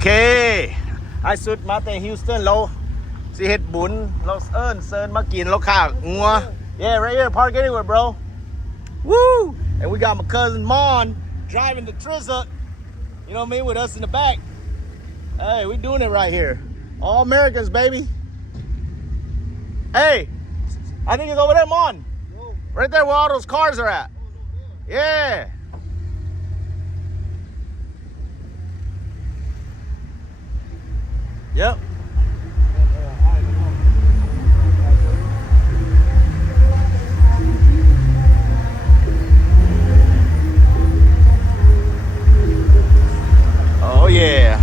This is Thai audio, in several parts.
เคไอ้สุดมาแต่ฮิวสตันเราสิเฮ็ดบุญเราเซิร์นมากินเราฆ่างัว Yeah right here park anywhere bro Woo and we got my cousin Mon driving the Trizza you know what I mean with us in the back Hey we doing it right here All Americans baby Hey I think it's over there Mon Right there where all those cars are at Yeah Yep Oh yeah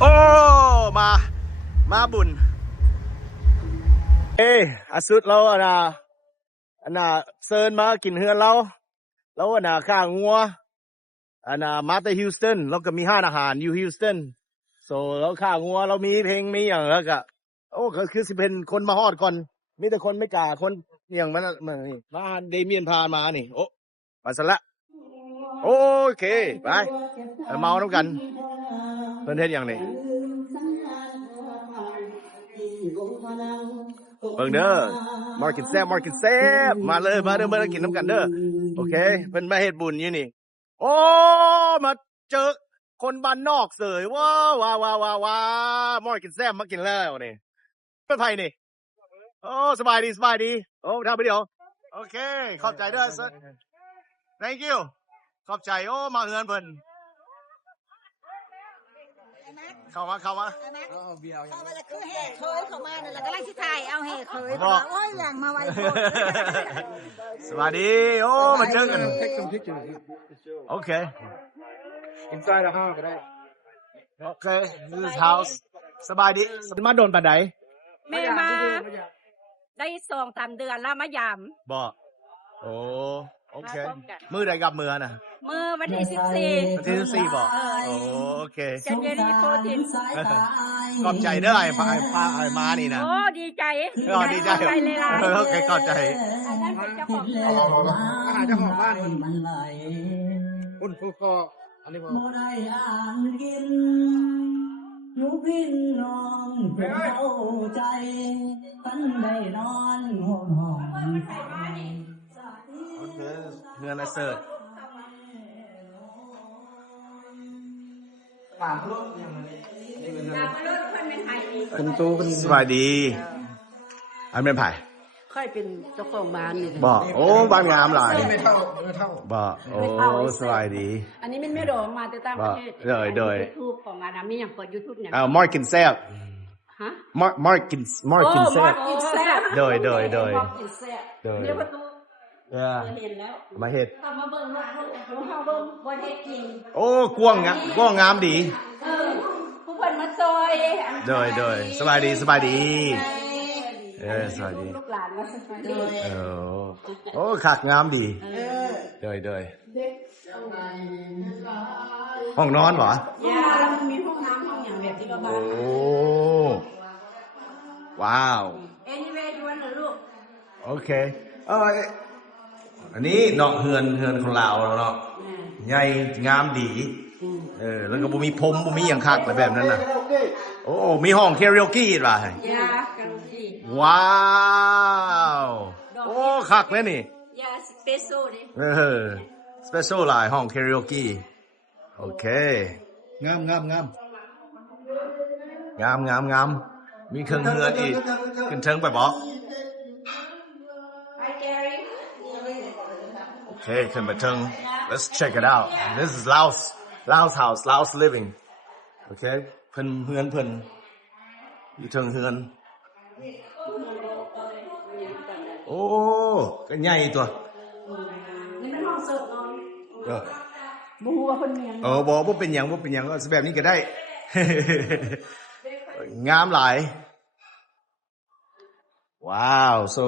โอ้มาบุญอาสุดเราอันน่ะเซิร์นมากินเฮือนเราอันน่ะข้างงัวอันน่ะมาแต่ฮิวสตันเราก็มีห้านอาหารอยู่ฮิวสตันโซเราข้างงัวเรามีเพลงมีอย่างแล้วก็โอ้ก็คือสิเป็นคนมาฮอดก่อนมีแต่คนไม่กล้าคนอย่างมันนี่มาเดเมียนพามานี่โอ้ไปซะละโอเคไปเมาน้ำกันเพิ่นเฮ็ดหยังนี่เบิ่งเด้อมากินแซ่บมาเลยมาเด้อมากินน้ำกันเด้อโอเคเพิ่นมาเฮ็ดบุญอยู่นี่โอ้มาเจอคนบ้านนอกเสยว้าวมากินแซ่บมากินแล้วนี่เป็นไผนี่โอ้สบายดีโอ้ทำไปเดี๋ยวโอเคขอบใจเด้อ Thank you ขอบใจโอ้มาเฮือนเพิ่นเข้ามาเข้ามาแล้วคือแห่เคยเข้ามานั่นแหละกำลังสิถ่ายเอาแห่เคยโอ้ยแรงมาไวโพดสวัสดีโอ้มาเจอกันโอเค Inside the house ก็ได้ โอเค This is house สบายดีมาโดนปานใดแม่มาได้ 2-3 เดือนแล้วมายามบ่โอ้โอเคมื้อใดกับมื้อน่ะมื้อวันที่14วันที่14บ่โอเคจันเยรีโปรตีนขอบใจเด้อไอ้มานี่นะโอ้ดีใจดีใจโอเคขอบใจอันนั้นเป็นเจ้าของอาหารเจ้าของบ้านคุณผู้ก็อันนี้บ่ได้อ่านกินอยู่พี่น้องเข้าใจปันได้นอนห้องโอเคเงินเสิร์ชปากรถยังนี่คุณตู้คุณสวัสดีอันเป็นไผค่อยเป็นเจ้าของบ้านนี่บ่โอ้บ้านงามหลายไม่เท่าบ่โอ้สวัสดีอันนี้มันไม่ดองมาแต่ต่างประเทศโดย YouTube ของอาดามีหยังเปิด YouTube เนี่ยมาร์กินแซ่บฮะมาร์กินแซ่บโดยมาร์กินแซ่บเดี๋ยวประตูเห็นแล้วมาเฮ็ดมาเบิ่งว่าเฮาเบิ่งบ่เฮ็ดกินโอ้กว้างงามดีผู้เพิ่นมาซอยโดยสบายดีสวัสดีลูกหลานมาโอ้คักงามดีโดยห้องนอนเหรอแล้วมีห้องน้ำห้องหยังแบบที่บ้านโอ้ว้าว Anyway ดวนเหรอลูกโอเคอันนี้เนาะเฮือนของเราเนาะใหญ่งามดีแล้วก็บ่มีพรมบ่มีหยังคักแบบนั้นน่ะโอ้มีห้องคาราโอเกะป่ะคาราโอเกะว้าวโอ้คักเลยนี่สเปเชียลดิสเปเชียลหลายห้องคาราโอเกะโอเคงามมีเครื่องเฮือนอีกขึ้นเทิงไปบ่Okay, come on. Let's check it out. This is Laos house, Laos living. Okay, เพิ่นเฮือนเพิ่นอยู่เทิงเฮือนโอ้ก็ใหญ่ตัวนี่มันห้องเสิร์ฟนอนบ่ฮู้ว่าเพิ่นมีหยังบ่เป็นหยังแบบนี้ก็ได้ งามหลาย Wow, so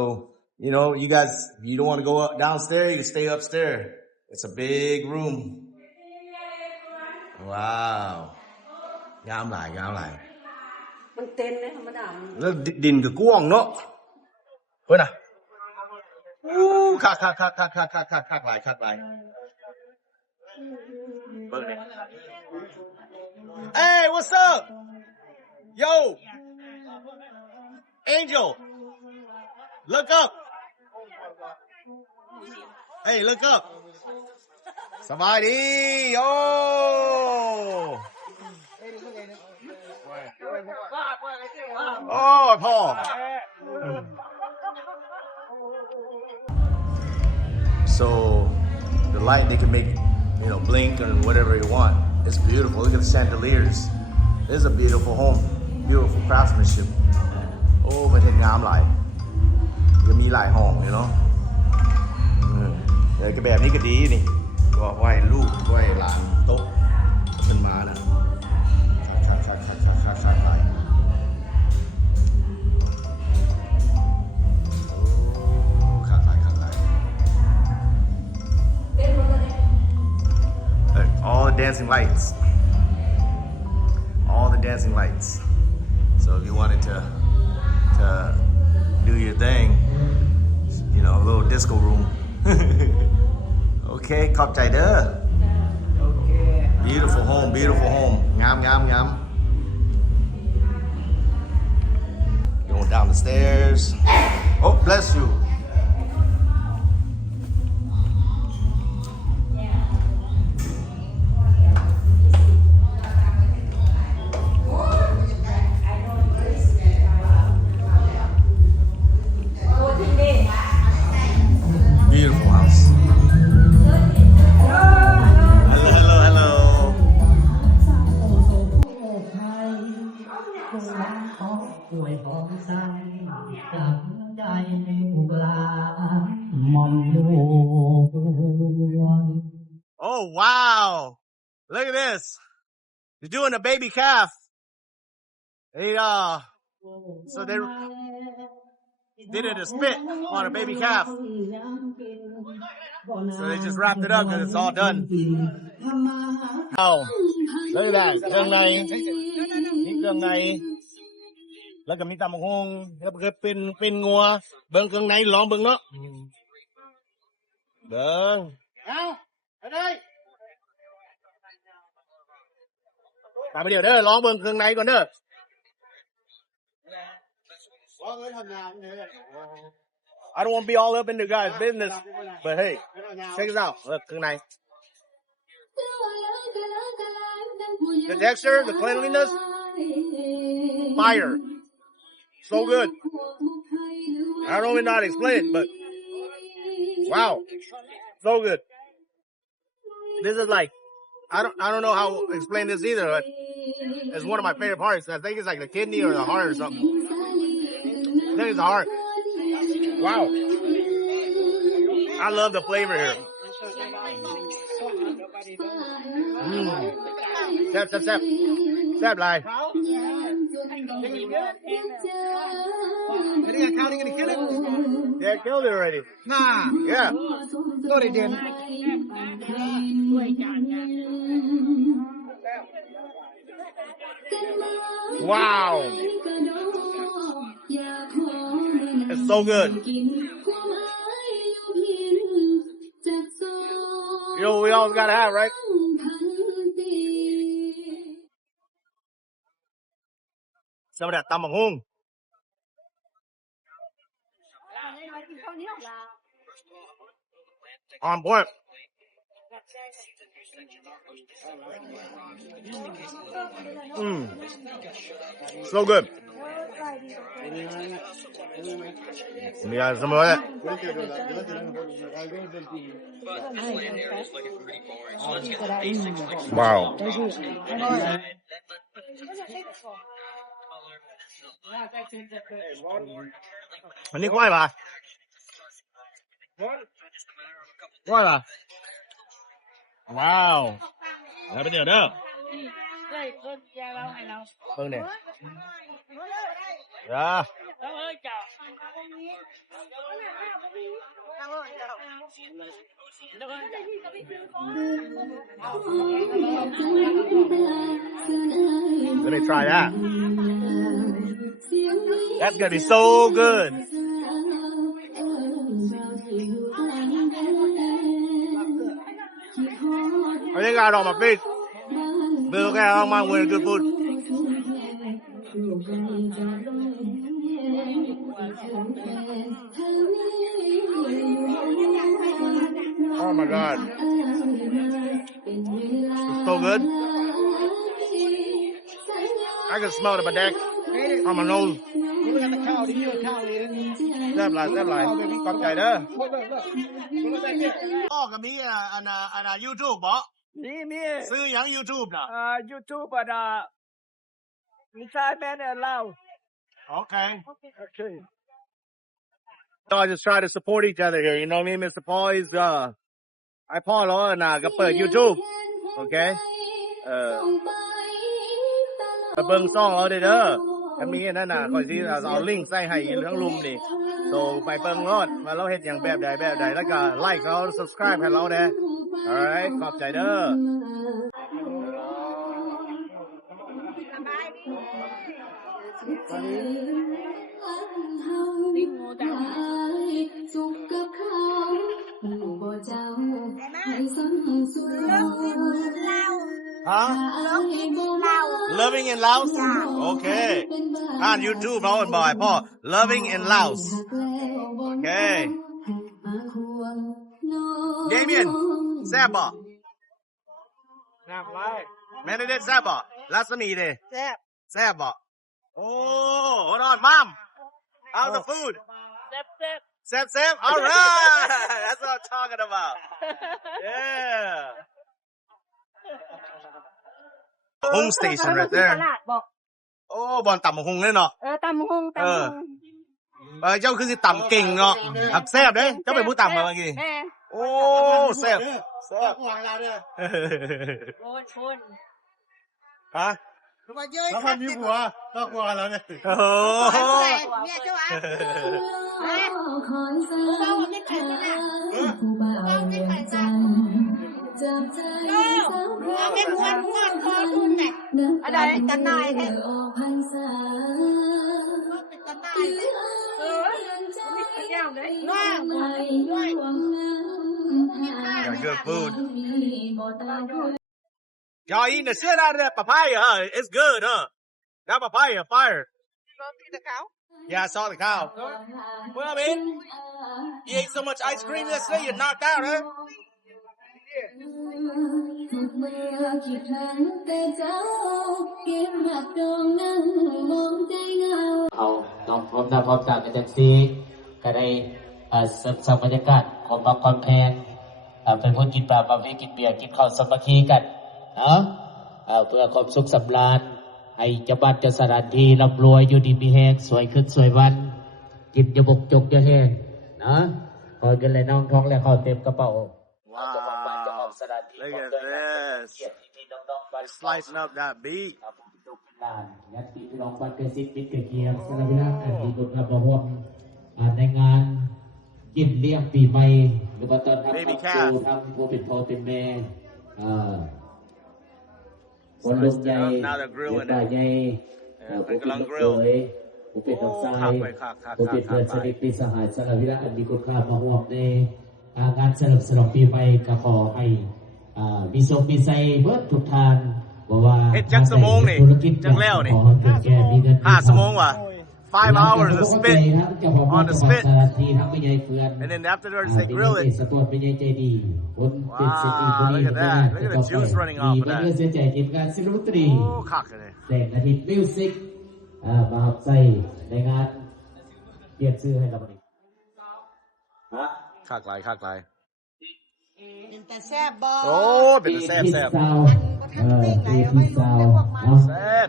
you know, you guys, you don't want to go up downstairs, you stay upstairs. It's a big room. Wow. งามหลายมันเต็มเลยธรรมดาแล้วดินก็กว้างเนาะเพิ่นน่ะ คักๆๆๆๆๆหลายคักหลายเบิ่งนี่ Hey what's up Yo Angel Look up Hey look up สบายดีโยโอ้ยพ่อ So the light they can make blink or whatever you want. It's beautiful. Look at the chandeliers. This is a beautiful home. Beautiful craftsmanship. โอ้ประเทศงามหลายจะมีหลายห้องก็แบบนี้ก็ดีนี่ก็ไหว้ลูกไหว้หลานโต๊ะขึ้นมานะชักๆๆๆๆall the dancing lights. All the dancing lights. So if you wanted to do your thing, a little disco room. Okay, ขอบใจเด้อ Beautiful home, beautiful home. งาม Going down the stairs. Oh, bless you. Beautiful house. Hello. ป่วยของใจกลับใจลูกหลานมอมดู Oh, wow. Look at this. They're doing a baby calf. So they did it a spit on a baby calf. So they just wrapped it up because it's all done. Wow. Look at that. เครื่องในนี่เครื่องในแล้วก็มีตำบักหุ่งแล้วก็เป็นงัวเบิ่งเครื่องในลองเบิ่งเนาะเบิ่งเอาไปเลยตามไปเดี๋ยวเด้อลองเบิ่งเครื่องในก่อนเด้อI don't want to be all up in the guy's business, but hey, check this out. Look, เครื่องใน The texture, the cleanliness, fire. So good. I don't even know how to explain it, but wow, so good. This is like I don't know how to explain this either, but it's one of my favorite parts. I think it's like the kidney or the heart or something. I think it's the heart. Wow. I love the flavor here. Step line. How they gonna kill it? They killed it already. Nah. Yeah. No, they didn't. Wow. It's so good. We always gotta have, right? Some of that ตำบักหุ่ง On point. So good. Yeah, some of that. Wow. อันนี้ก้อยป่ะก้อยป่ะว้าวแล้วไปเดี๋ยวเด้อเพิ่งเนี่ยจ้าLet me try that. That's gonna be so good. I think I got on my feet. But okay, I'm on with good food. Oh my god. It's so good. I can smell it on my neck, on my nose. แซ่บหลายขอบใจเด้อพ่อก็มีอัน YouTube บ่ นี่มี ซื้อหยัง YouTube น่ะ YouTube อ่ะมีชายแม่เนี่ยเล่า Okay. โอเค So I just try to support each other here, you know what I mean? Mr. Paul is ไอ้พ่อเราน่ะก็เปิด YouTube Okay ไปเบิ่งช่องเราเด้อถ้ามีอันนั้นน่ะข้อยสิเอาลิงก์ใส่ให้ทั้งลุมนี่โตไปเบิ่งรอดว่าเราเฮ็ดหยังแบบใดแล้วก็ไลค์เขา subscribe ให้เราแน่ Alright ขอบใจเด้อสุขกับเขาบ่เจ้าให้สนสุดLoving in Laos Okay อ่าน YouTube เราบ่อยพ่อ Loving in Laos Okay Damien แซ่บบ่ น้ำลาย แม่นเด็ดแซ่บบ่ลัสมีเด้ แซ่บ แซ่บบ่โอ้ hold on mom how's the food แซ่บ แซ่บall right that's what I'm talking about yeah home station right there ตลาดบอก โอ้บ่อนตำบักหุ่งเลยเนาะ ตำฮง เจ้าคือสิตำเก่งเนาะอักแซ่บเด้เจ้าเป็นผู้ตำมาเมื่อกี้ แม่ โอ้แซ่บ หวานแล้วเนี่ย คน ฮะ แล้วมันมีหัวก็กลัวแล้วเนี่ย โอ้โห เนี่ยเจ้าอ่ะคอนเสิร์ตผู้บ่าวเรียนจันจับใจสาวเป็นวันคอทุนเนี่ยอะไรกันนายแท้ออกพรรษาเป็นกันนายว่างด้วย Yeah, good food. Y'all eating the shit out of that papaya, huh? It's good, huh? That papaya, fire. See the cow? Yeah, I saw the cow. Well, I mean, you ate so much ice cream yesterday, you knocked out, huh? เอาน้องพร้อมหน้าพร้อมตากันจังซี่ก็ได้เสริมสร้างบรรยากาศของบางความแพงเป็นผู้กินปลาบาร์บีกินเบียร์กินข้าวสามัคคีกันเนาะเพื่อความสุขสำราญให้เจ้าบ้านเจ้าสถานที่ร่ำรวยอยู่ดีมีแฮงสวยขึ้นสวยวันกินอย่าบกจกอย่าแห้งนะขอกันเลยน้องท้องและข้าวเต็มกระเป๋า Wow. Look at this. Slicing up that beef. ยัดปีพี่น้องบ้านเกษตรมิตรเกียรติสารวิราชอันดีบุญกับบ่ร่วมในงานกินเลี้ยงปีใหม่หรือว่าตอนรับเข้าสู่ทำผู้เป็นพ่อเป็นแม่คนลุกใหญ่ใหญ่ผู้เป็นลูกเขยผู้เป็นน้องชายผู้เป็นเพื่อนสนิทมิตรสหายสารวิราชอันดีคุณค่ามาร่วมในงานเฉลิมฉลองปีใหม่ก็ขอให้มีสุขมีชัยเบิดทุกทางว่า เฮ็ดจักสมงนี่จังแล้วนี่5 สมงว่ะ 5 hours of spit on the spit and then afterwards they grill it wow look at that look at the juice running off of that คักเลย แต่งอาทิตย์มิวสิกมาหับใส่ในงานเปลี่ยนชื่อให้กับมันคักหลายเป็นแต่แซ่บบ่ โอ้เป็นแต่แซ่บ พิซซาวพิซซาว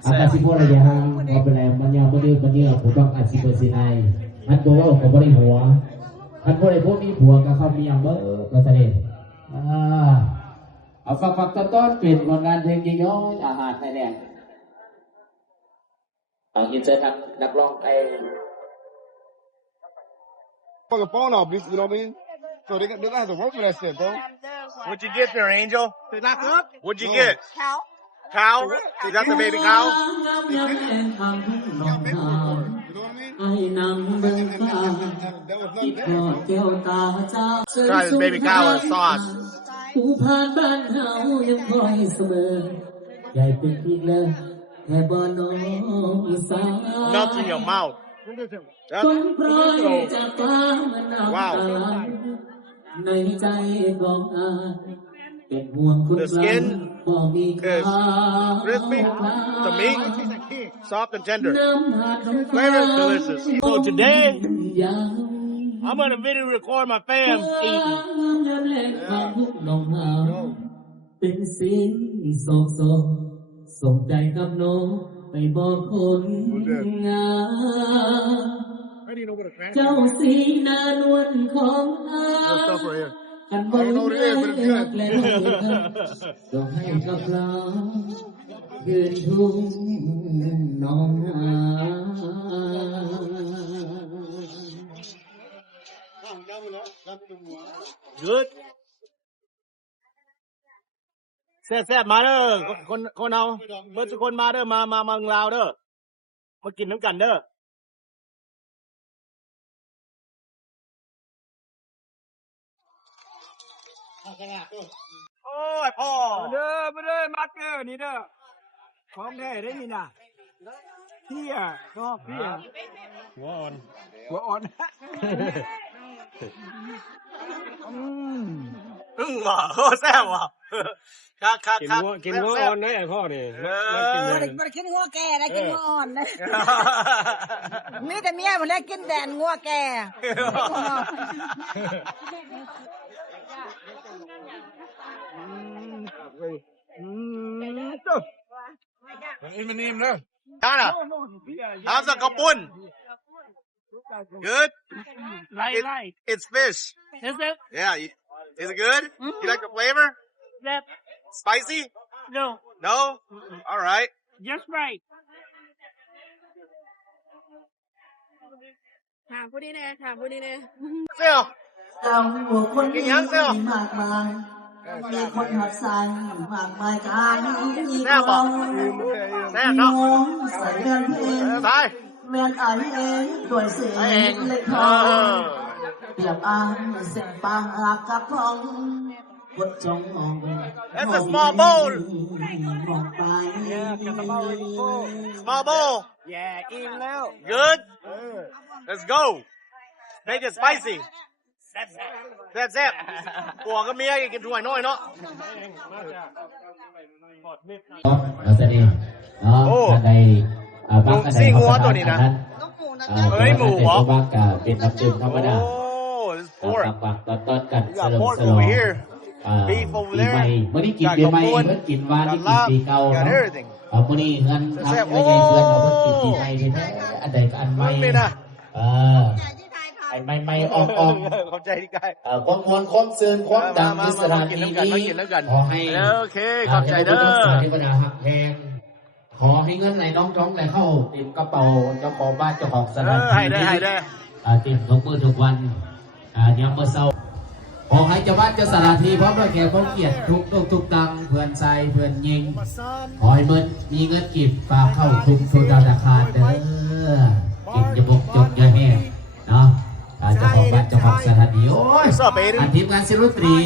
อาการที่พวกเราอย่างเอาไปแล้วมันยังไม่ดื้อมันเยอะผมต้องอาชีพสินายมันตัวว่าผมไม่ได้หัวมันพวกไอ้พวกนี้หัวกับเขามีอย่างเบอร์ก็เสด็จเอาฝักต้นเป็นผลงานเพลงยิ่งย้อยอาหารไทยแลนด์ยินเจอทางนักร้องไทย Fuck the phone off, you know what I mean? So they gonna have to work for that shit, bro. What'd you get there, Angel? What'd you get? Cow. Cow? Is that the baby cow? You know what I mean? That was not there, bro. Try this baby cow with sauce. ผู้ผ่านบ้านเฮายังคอยเสมอใหญ่เป็นอีกแล้วแค่บ่น้องสาว Melt in your mouth. คนโปรยจากฟ้ามันหนาว Wow. ในใจของอาเป็นห่วงคน The กลาง skin บ่มีค่า is crispy. The meat, soft and tender. น้ำหาดน้ำ Flavor is delicious. So today, ยาว I'm gonna video record my fam eating. เป็นสิ่งโศกโศกส่งใจกับน้องไปบอกคนงามเจ้าสีนานวลของอา Stuff right here. กันบ่รู้เรื่องเลือกแล้วต้องให้กับเรายืนทุ่งน้องหา Good. แซ่บๆมาเด้อคนเอาเมื่อทุกคนมาเด้อมาเมืองลาวเด้อมากินน้ำกันเด้อโอ้ยพ่อ เด้อมาเด้อมาเด้อนี่เด้อของแท้ได้นี่น่ะเพี้ยก็เพี้ยหัวอ่อน ว่ะโอ้แซ่บว่ะคัก กินหัวอ่อนได้ไอ้พ่อนี่มากิน บ่ เล ได้ ย บ่ได้กินงัวแก่นะกินงัวอ่อนนะมีแต่เมียบ่ได้กินแดนงัวแก่ Donna, how's the kapun? Good? It's fish. Is it? Yeah. Is it good? You like the flavor? That Spicy? no, No? All right. just right. ถามผู้นี้แน่ถามผู้นี้แน่ Phil, เจ้าคนนี้มากมายมีคนหักใส่มากมายการมี แซ่บบ่แซ่บเนาะ ใส่เงินเพลง Bye. แม่นไอเองด้วยเสียงเล็กน้อยเปรียบอ่างเส้นปางหักกับทองกดจงมอง That's a small bowl. มองไป Small bowl. แย่อิ่มแล้ว Good? Let's go. Make it spicy. แซ่บผัวกับเมียกินถ้วยน้อยเนาะ เราจะนี่ท่านใดบางท่านใดเขาสถานนั้น เอ้ยหมูเหรอ บางก็เป็นน้ำจิ้มธรรมดา Oh, this is pork. บางต้นกัน We ส got ลบ pork สล over บ here. Beef over ปี there. ใหม่เมื่อนี้กินปีใหม่เพิ่นกินวานนี่กินปีเก่า Got เนาะ everything. มื่อนี้เงินทำไม่ใช่เพื่อนเราเพิ่นกินปีใหม่แท้ๆอันใดก็อันใหม่ มันไม่นะ ไอ้ใหม่ๆออก เข้าใจที่ใกล้ ความมวลความซื่นความดังในสถานที่ มา นี้ กินแล้วกัน ขอให้ โอเคขอบใจเด้อ เทวดาหักแพงขอให้เงินไหลน้องท้องไหลเข้าติดกระเป๋าเจ้าของบ้านเจ้าของสถานที่ ให้ได้ ติดทุกมื้อทุกวันเดี๋ยวเมื่อเช้าขอให้เจ้าบ้านเจ้าสถานที่พร้อมด้วยแขกผู้เกียรติทุกตังเพื่อนใจเพื่อนยิงขอให้เงินมีเงินกิบฝากเข้าทุกธนาคารเด้อกินจะบกจบจะแห้งเนาะเจ้าของบ้านเจ้าของสถานที่โอ้ย What's up, Aiden? ทีมงานศิลปตรี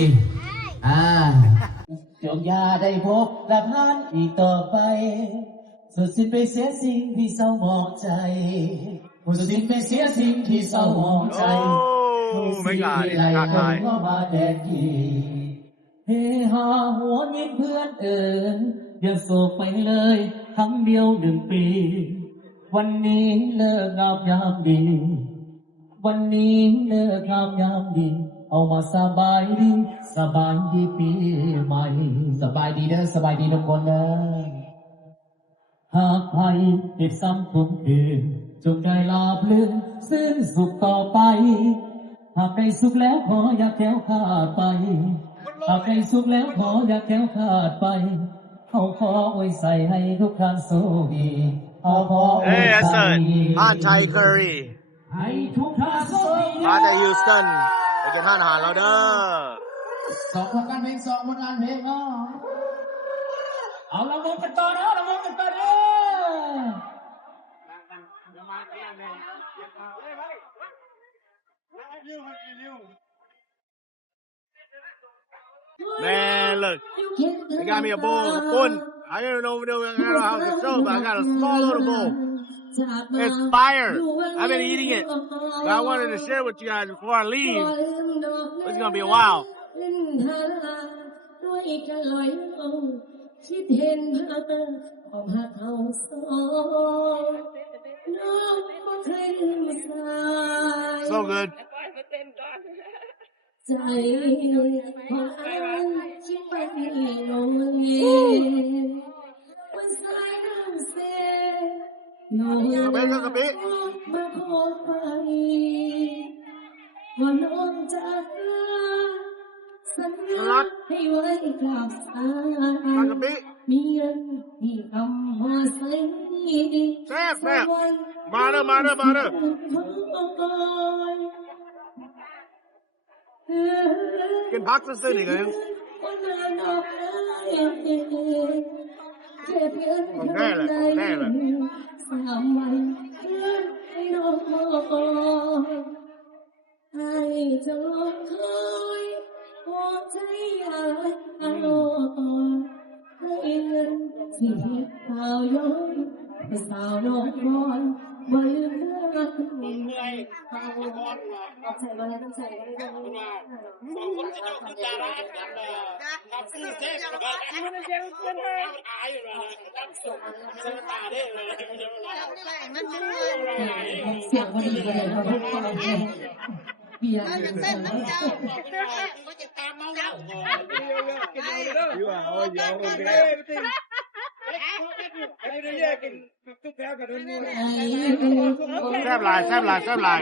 จงอย่าได้พบรักนั้นอีกต่อไปสุดสิ้นไปเสียสิ่งที่เศร้าหมองใจสุดสิ้นไปเสียสิ่งที่เศร้าหมองใจ Oh my God, ไหล ทักทาย เข้ามาแดดดีเฮฮาหัวยิ้มเพื่อนอย่าโศกไปเลยทั้งเดียว1 ปี วันนี้เลิกงามยามดี วันนี้เลิกงามยามดีเอามาสบายดีปีใหม่สบายดีเด้อสบายดีทุกคนเด้อหากใครเก็บซ้ำทุกคืนจงได้ลาบลื่นสิ้นสุขต่อไปหากได้สุขแล้วขออย่าแก้วขาดไปหากได้สุขแล้วขออย่าแก้วขาดไปเขาขออวยใส่ให้ทุกท่านสู้ดีเขาขออวย Hey, that's ใส่ a Thai curry. ให้ทุกท่านสู้ดี มาจากฮิวสตันไปกินอาหารเราเด้อ สองผลงานเพลงเนาะเอาละมงกันต่อเด้อละมงกันต่อเด้อ Man, look, they got me a bowl of corn. I don't know how to show, but I got a small little bowl. It's fire. I've been eating it. But I wanted to share with you guys before I leave. It's gonna be a while. คิดเห็นของหักเขาสองน้องบ่เคยลืมสาย So good. ใจของอันคิดไปโน่นเองวันสายน้ำเสโน่นเองมาขอไปว่าน้องจะสัญญาให้ไว้กลับสาย มีเงินที่คำว่าใส่ แซ่บมาเด้อ กินพักซื่อๆอีกแล้วของแท้เลยสามวันให้น้องให้จะลองคอยหัวใจอยากเอาให้เงินที่ข่าวย้อนสาวน้องบอลบ่ลืมเรื่องใส่มาแล้วต้องใส่ก็ได้เสียงวันนี้เลยเราทุกคนเบียร์เส้นน้ำเจ้าก็จะตามเมาแล้วแซ่บหลาย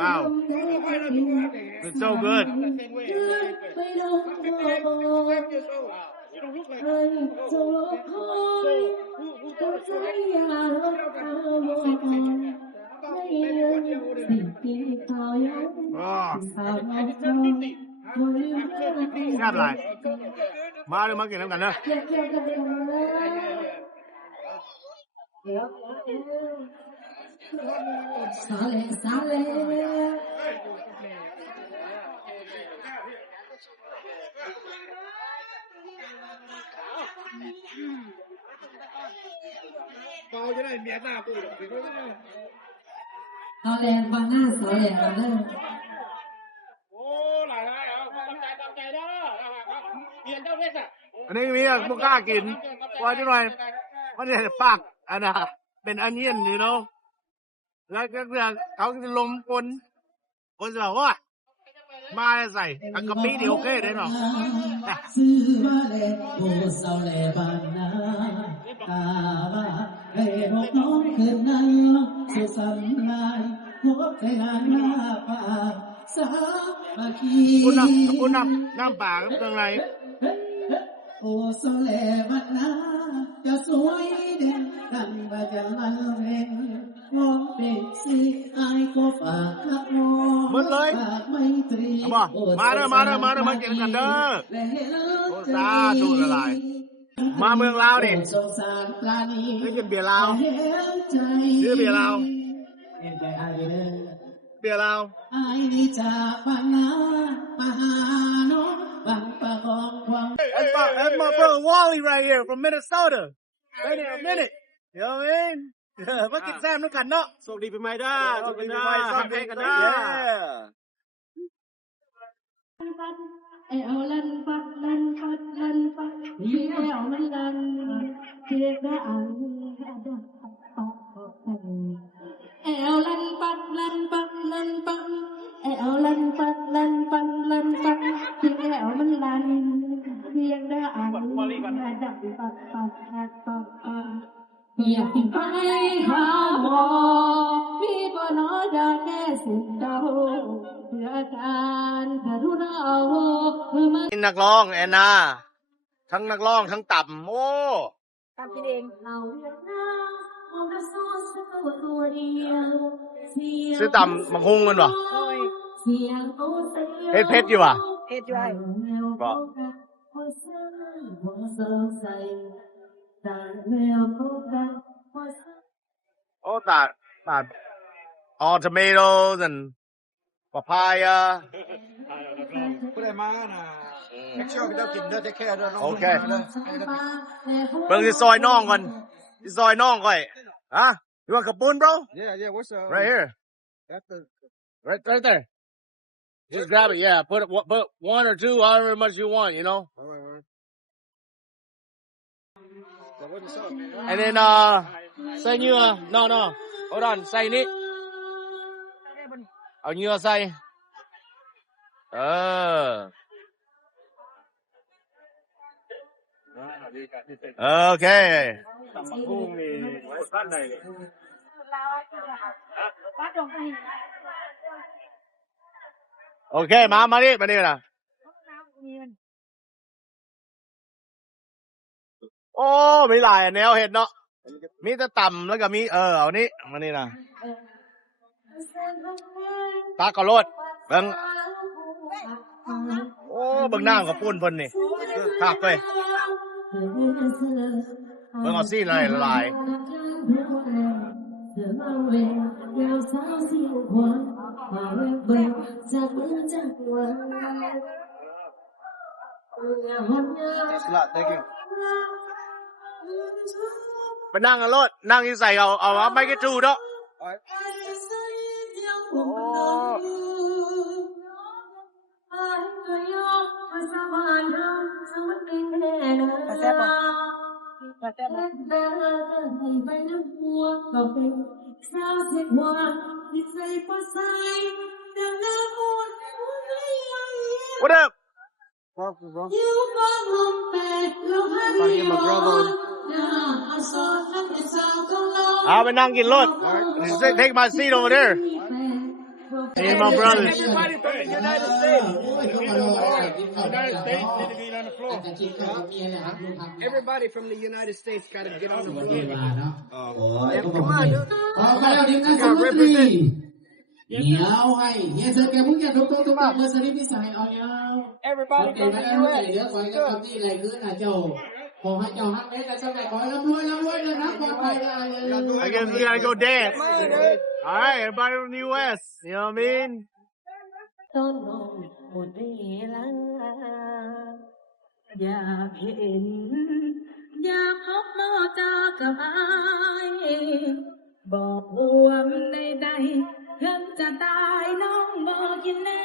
Wow, it's so good. Oh. แซ่บหลายมาเลยมากินน้ำกันเด้อ เมาจะได้เมียหน้ากูหรอก เอาแรงมาหน้าสาวแรงมาหน้า โอ้หลายเอาตามใจเด้อเมียเจ้าเวสอ่ะ อันนี้มีบุกล้ากินว่าจะหน่อยมันจะปากอันน่ะเป็นอันเนียนอยู่เนาะแล้วก็เขาจะลมคนจะบอกว่ามาใส่อันกะปิดีโอเคได้เนาะ ซื้อมาเลยโอ้สาวแลบ้านนาตาว่าเอ้นกน้องขึ้นในสุสันลายหัวใจนานหน้าป่าสามาคี คุณน้ำปากกับเครื่องใน โอ้สาวแลบ้านนาจะสวยเด่นดังบาจังอันเร่งมองเด็กสิไอ้ก็ฝากขับมอง หมดเลยมาเด้อมากินกันเด้อโอ้สาธุละลายมาเมืองลาวดิได้กินเบียร์ลาวชื่อเบียร์ลาวAnd my brother Wally right here from Minnesota. Wait a minute. You know what I mean? มากินแซมด้วยกันเนาะ โชคดีปีใหม่ด้าโชคดีปีใหม่ซ้อมเพลงกันด้า เอวลันปัดลันปัดลันปัดยี่เอวมันลันเทียบได้อันเอวลันปัดลันปัดลันปัดเอวลันปัดลันปัดลันปัดเทียบเอวมันลันเทียบได้อันดับปัดปัดปัดปัดอยากไปหาหมอพี่ก็นอนได้แค่สุดเดา เพื่อการกรุณามา นักร้องแอนนาทั้งนักร้องทั้งต่ำโอ้ ทำกินเอง เอาเรื่องราวของกระสอบเสื้อตัวเดียวเสียง ซื้อต่ำบักฮุงมันบ่ โอ้ย เสียงโอเสียง เพชรอยู่ว่ะ เฮ็ดอยู่ไอ้ บ่ บ่ใส่บ่เสิร์ฟใส่แต่แมวพบกันบ่ใส่ โอ้ตาดall tomatoes and papaya ผู้ใดมาน่ะแท็กชั่นก็ต้องกินเด้อเทคแคร์เด้อน้อง โอเค เด้อ เบิ่งสิซอยน้องก่อนสิซอยน้องก่อยฮะ you want กระปุ้น bro Yeah, what's up? right here That's the right there just grab it yeah put one or two however much you want you know all right. So what's the sauce, man? and then ใส่เนื้อ no hold on ใส่นี่เอาเนื้อใส่โอเค ตำบักหุ่งนี่ไว้บ้านใด โอเคมานี่นะโอ้มีหลายแนวเห็ดเนาะมีแต่ต่ำแล้วก็มีเอานี้มานี่นะตากระโลดเบิ่งโอ้เบิ่งน้ำกับปุ้นเพิ่นนี่คักเว้ยเบิ่งเอาซี่หน่อยละลาย Thanks a lot. Thank you. ไปนั่งกันโลดนั่งอยู่ใส่เอาไม่กี่ทูเนาะ All right. มาแซ่บบ่มาแซ่บบ่ What up Fuck, bro. You come home back, love I'll get my brother. เอาไปนั่งกินโลด take my seat over there hey my brothers Everybody from the United States United States need to be on the floor Everybody from the United States got to get on the floor come on dude ออกมาแล้วทีมงานสมุทรีเดี๋ยวให้เฮียเชิญแกพุ่งแกทุกตัวเพื่อสลิปพิสัยเอาเนี่ย Everybody เดี๋ยว from นะ the US เดี๋ยวคอยกันทำที่ไรขึ้นนะเจ้าขอให้เจ้าฮักเล็กกับเจ้าแม่ขอให้ร่ำรวยนะครับปลอดภัยนะ I guess we gotta go dance alright everybody from the US you know what I mean ต้นหมดเวลาอยากเห็นอยากพบหน้าจากับอายบอกห่วงใดๆถึงจะตายน้องบอกกินแน่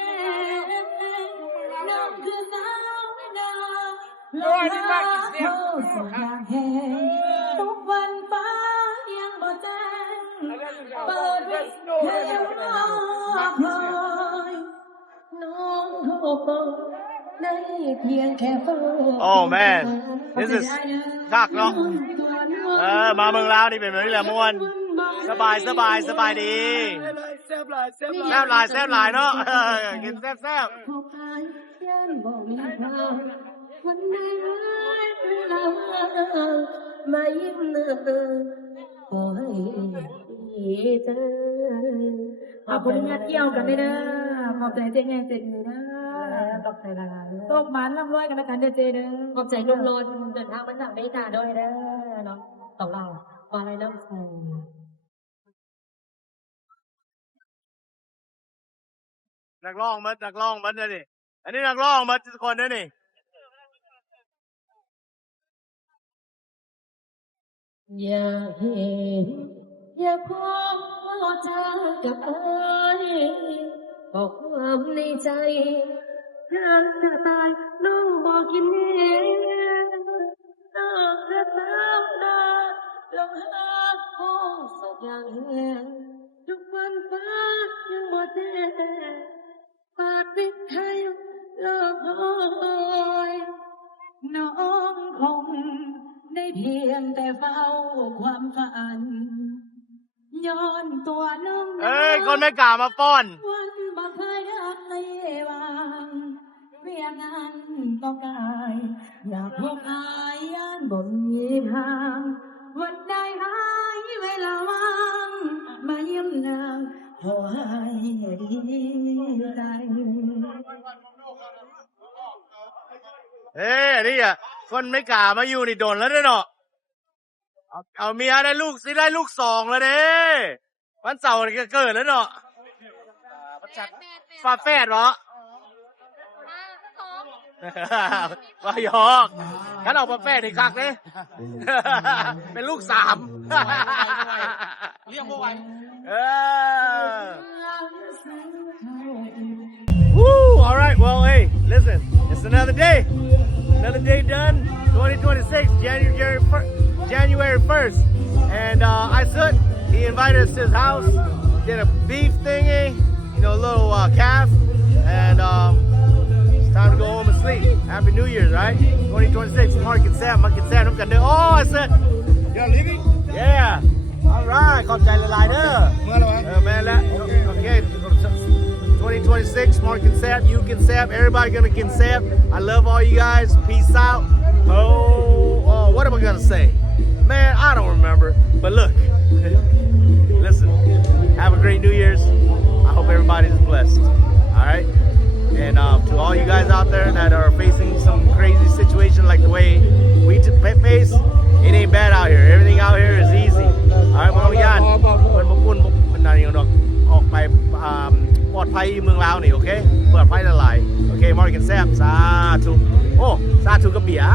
น้องคือสาวดาลมหาเข้าสุดทางแห่งทุกวันฟ้ายังบ่แจ้งเปิดวิทยุรอคอยน้องโทรบอกได้เพียงแค่เฝ้า Oh man this is คักเนาะมาเมืองลาวนี่เป็นแบบนี้แหละม่วนสบายดีแซ่บหลายเนาะกินแซ่บ พอพายยันบอกมีความวันใดเรามายิ้มเนื้อขอให้ดีเจอขอบคุณญาติเกี่ยวกันด้วยนะขอบใจเจ๊ไงเจ๊เลยนะขอบใจละตกมันร่ำรวยกันแล้วกันเด้อเจ๊เด้อขอบใจลุงโลนเดินทางมาจากอเมริกาด้วยเด้อเนาะต่อเรามาอะไรน้ำใส่ นักร้องมัดนี่อันนี้นักร้องมัดทุกคนนะนี่ อยากเห็นอยากพบว่าเธอกับอายบอกความในใจรักจะตายน้องบอกกินเองน้องกระตามดาลงหาห้องสักอย่างแห้งทุกวันฟ้ายังบ่แจ้งปากปิดไทยรอคอยน้องคงได้เพียงแต่เฝ้าความฝันย้อนตัวน้อง คนไม่กล้ามาป้อน วันบ่เคยรัก งานต่อกายอยากพบอายยานบ่มีทางวันใดหายเวลาว่างมาเยี่ยมนางขอให้ดีใจ เอ้ยนี่อ่ะคนไม่กล้ามาอยู่นี่โดนแล้วเด้อเนาะเอาเมียได้ลูกสิได้ลูก2แล้วเด้วันเสาร์นี่ก็เกิดแล้วเนาะฝาแฝดเหรอ ว่าหยอกถ้าเอาฝาแฝดนี่คักเด้ เป็นลูก3 เรียกบ่ไหว Woo! All right. Well, hey, listen. It's another day. Another day done. 2026, January 1st. And Isut, he invited us to his house. Did a beef thingy, you know, a little calf. And it's time to go home and sleep. Happy New Year's, right? 2026. Mark and Sam. Oh, Isut. You're leaving? Yeah. All right. ขอบใจหลายๆเด้อ เมื่อไหร่วะ แม่แล้ว Okay. 2026, Mark and Sap, you can Sap, everybody gonna get Sap. I love all you guys. Peace out. Oh, what am I gonna say? Man, I don't remember. But look, listen, have a great New Year's. I hope everybody is blessed. All right? And to all you guys out there that are facing some crazy situation like the way we face, it ain't bad out here. Everything out here is easy. All right, มันย่านมันบ่ปุ่นมันนั่นอย่างดอกออกไปปลอดภัยเมืองลาวนี่โอเคปลอดภัยหลายๆโอเค Mark and Sam สาธุโอ้สาธุกับเบียร์